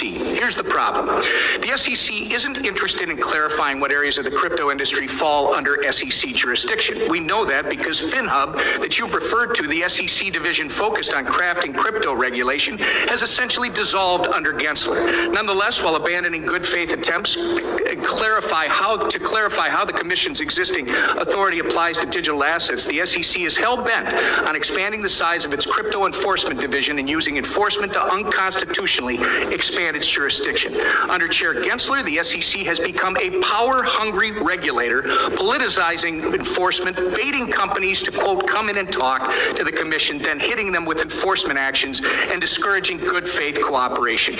Here's the problem. The SEC isn't interested in clarifying what areas of the crypto industry fall under SEC jurisdiction. We know that because FinHub, that you've referred to, the SEC division focused on crafting crypto regulation, has essentially dissolved under Gensler. Nonetheless, while abandoning good faith attempts to clarify how the Commission's existing authority applies to digital assets, the SEC is hell-bent on expanding the size of its crypto enforcement division and using enforcement to unconstitutionally expand its jurisdiction. Under Chair Gensler, the SEC has become a power-hungry regulator, politicizing enforcement, baiting companies to, quote, come in and talk to the Commission, then hitting them with enforcement actions and discouraging good faith cooperation.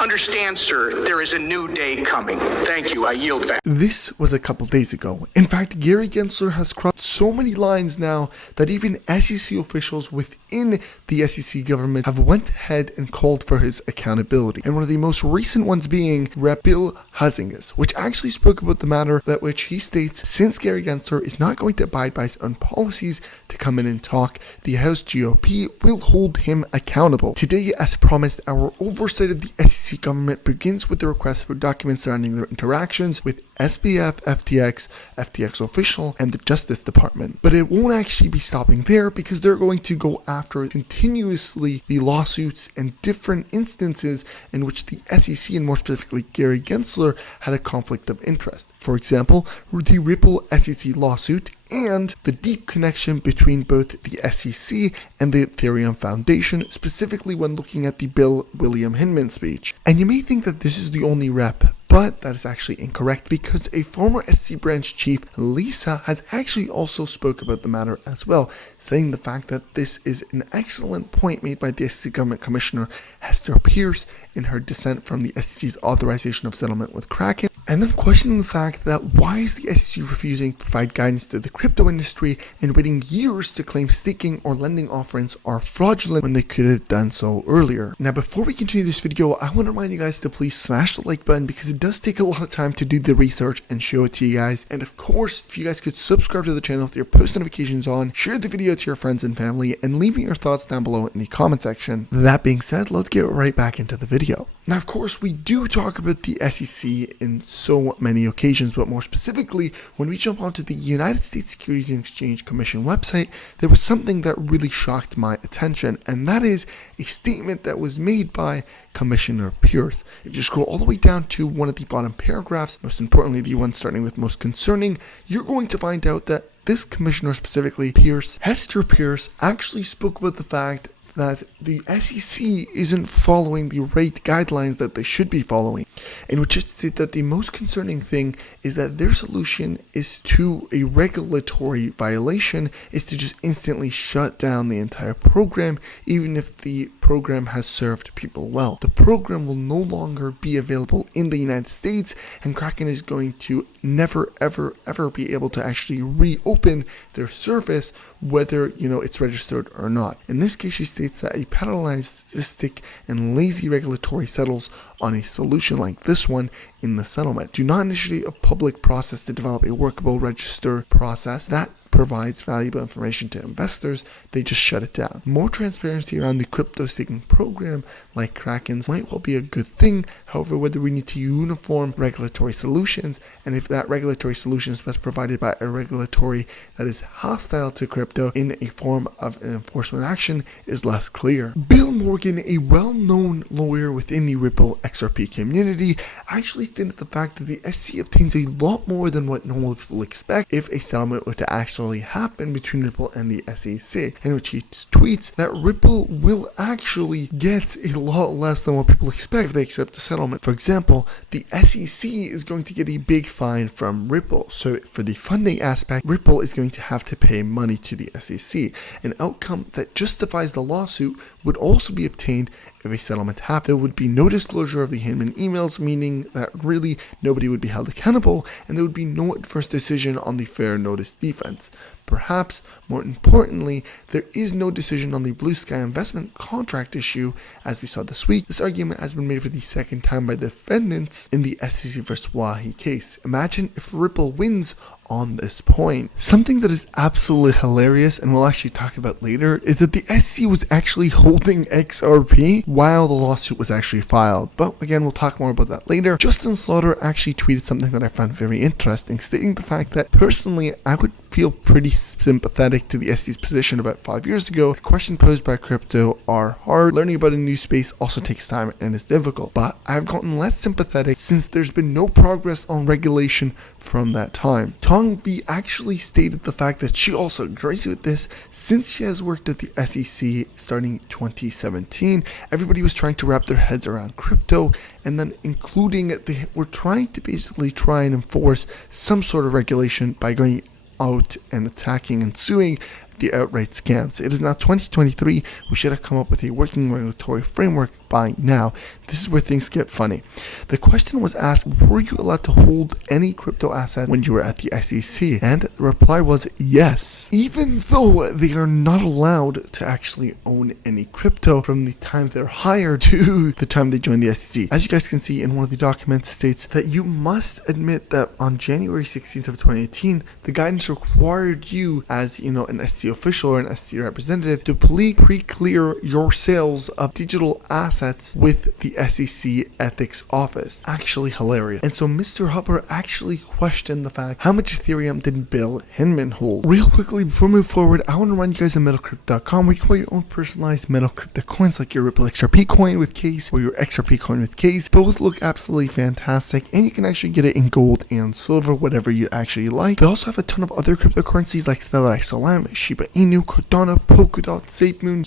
Understand, sir, there is a new day coming. Thank you. I yield back. This was a couple days ago. In fact, Gary Gensler has crossed so many lines now that even SEC officials within the SEC government have went ahead and called for his accountability. And one of the most recent ones being Rep. Bill Huizenga, which actually spoke about the matter that which he states since Gary Gensler is not going to abide by his own policies to come in and talk, the House GOP will hold him accountable. Today, as promised, our oversight of the SEC government begins with the request for documents surrounding their interactions with SBF, FTX, FTX official, and the Justice Department. But it won't actually be stopping there because they're going to go after continuously the lawsuits and different instances in which the SEC, and more specifically Gary Gensler, had a conflict of interest. For example, the Ripple SEC lawsuit and the deep connection between both the SEC and the Ethereum Foundation, specifically when looking at the Bill William Hinman speech. And you may think that this is the only rep, but that is actually incorrect because a former SEC branch chief, Lisa, has actually also spoke about the matter as well, saying the fact that this is an excellent point made by the SEC Government Commissioner Hester Pierce in her dissent from the SEC's authorization of settlement with Kraken, and then questioning the fact that why is the SEC refusing to provide guidance to the crypto industry and waiting years to claim staking or lending offerings are fraudulent when they could have done so earlier. Now, before we continue this video, I want to remind you guys to please smash the like button because it does take a lot of time to do the research and show it to you guys. And of course, if you guys could subscribe to the channel with your post notifications on, share the video to your friends and family, and leave me your thoughts down below in the comment section. That being said, let's get right back into the video. Now, of course, we do talk about the SEC in so many occasions, but more specifically, when we jump onto the United States Securities and Exchange Commission website, there was something that really shocked my attention, and that is a statement that was made by Commissioner Pierce. If you scroll all the way down to one of the bottom paragraphs, most importantly, the one starting with most concerning, you're going to find out that this commissioner, specifically Pierce, Hester Pierce, actually spoke about the fact that the SEC isn't following the right guidelines that they should be following, and which is to say that the most concerning thing is that their solution is to a regulatory violation is to just instantly shut down the entire program, even if the program has served people well. The program will no longer be available in the United States, and Kraken is going to never ever be able to actually reopen their service, whether it's registered or not. In this case, she states that a paternalistic and lazy regulatory settles on a solution like this one in the settlement. Do not initiate a public process to develop a workable register process that provides valuable information to investors. They just shut it down. More transparency around the crypto staking program like Kraken's might well be a good thing. However, whether we need to uniform regulatory solutions, and if that regulatory solution is best provided by a regulatory that is hostile to crypto in a form of an enforcement action, is less clear. Bill Morgan, a well-known lawyer within the Ripple XRP community, actually stated the fact that the SEC obtains a lot more than what normal people expect if a settlement were to actually happen between Ripple and the SEC, in which he tweets that Ripple will actually get a lot less than what people expect if they accept the settlement. For example, the SEC is going to get a big fine from Ripple, so for the funding aspect, Ripple is going to have to pay money to the SEC. An outcome that justifies the lawsuit would also be obtained if a settlement happened. There would be no disclosure of the Hinman emails, meaning that really nobody would be held accountable, and there would be no adverse decision on the fair notice defense. Perhaps more importantly, there is no decision on the Blue Sky investment contract issue, as we saw this week. This argument has been made for the second time by the defendants in the SEC vs. Wahi case. Imagine if Ripple wins on this point. Something that is absolutely hilarious, and we'll actually talk about later, is that the SEC was actually holding XRP while the lawsuit was actually filed. But again, we'll talk more about that later. Justin Slaughter actually tweeted something that I found very interesting, stating the fact that personally, I would feel pretty sympathetic to the SEC's position about 5 years ago. The questions posed by crypto are hard. Learning about a new space also takes time and is difficult. But I've gotten less sympathetic since there's been no progress on regulation from that time. Tong B actually stated the fact that she also agrees with this since she has worked at the SEC starting 2017. Everybody was trying to wrap their heads around crypto, and then including they were trying to basically try and enforce some sort of regulation by going out and attacking and suing the outright scams. It is now 2023. We should have come up with a working regulatory framework by now. This is where things get funny. The question was asked, were you allowed to hold any crypto asset when you were at the SEC? And the reply was yes, even though they are not allowed to actually own any crypto from the time they're hired to the time they join the SEC. As you guys can see in one of the documents, states that you must admit that on January 16th of 2018, the guidance required you as, an SEC official or an SEC representative to pre-clear your sales of digital assets with the SEC ethics office. Actually hilarious. And so Mr. Hupper actually questioned the fact, how much Ethereum did Bill Hinman hold? Real quickly, before we move forward, I want to remind you guys of MetalCrypt.com, where you can buy your own personalized Metal Crypto coins like your Ripple XRP coin with case or your XRP coin with case. Both look absolutely fantastic, and you can actually get it in gold and silver, whatever you actually like. They also have a ton of other cryptocurrencies like Stellar XLM, Shiba Inu, Cardano, Polkadot, SafeMoon,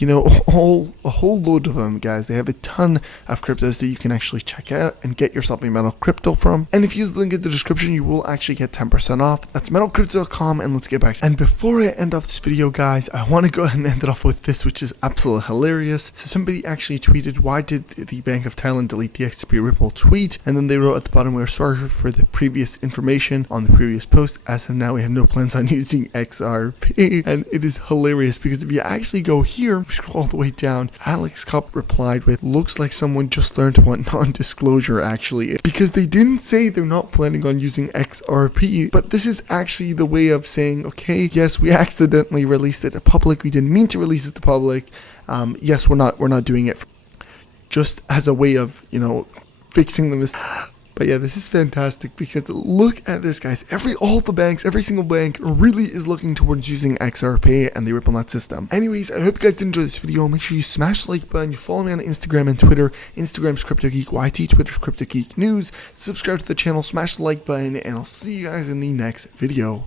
a whole load of them, guys. They have a ton of cryptos that you can actually check out and get yourself a Metal Crypto from. And if you use the link in the description, you will actually get 10% off. That's metalcrypto.com, and let's get back. And before I end off this video, guys, I want to go ahead and end it off with this, which is absolutely hilarious. So somebody actually tweeted, why did the Bank of Thailand delete the XRP Ripple tweet? And then they wrote at the bottom, we're sorry for the previous information on the previous post. As of now, we have no plans on using XRP. And it is hilarious because if you actually go here, scroll all the way down, Alex Cup replied with, looks like someone just learned what non-disclosure actually is, because they didn't say they're not planning on using XRP, but this is actually the way of saying, okay, yes, we accidentally released it to public, we didn't mean to release it to public, yes, we're not doing it just as a way of fixing the mistake. But yeah, this is fantastic because look at this, guys. Every single bank really is looking towards using XRP and the RippleNet system. Anyways, I hope you guys did enjoy this video. Make sure you smash the like button. You follow me on Instagram and Twitter. Instagram's CryptoGeekYT, Twitter's CryptoGeek News. Subscribe to the channel, smash the like button, and I'll see you guys in the next video.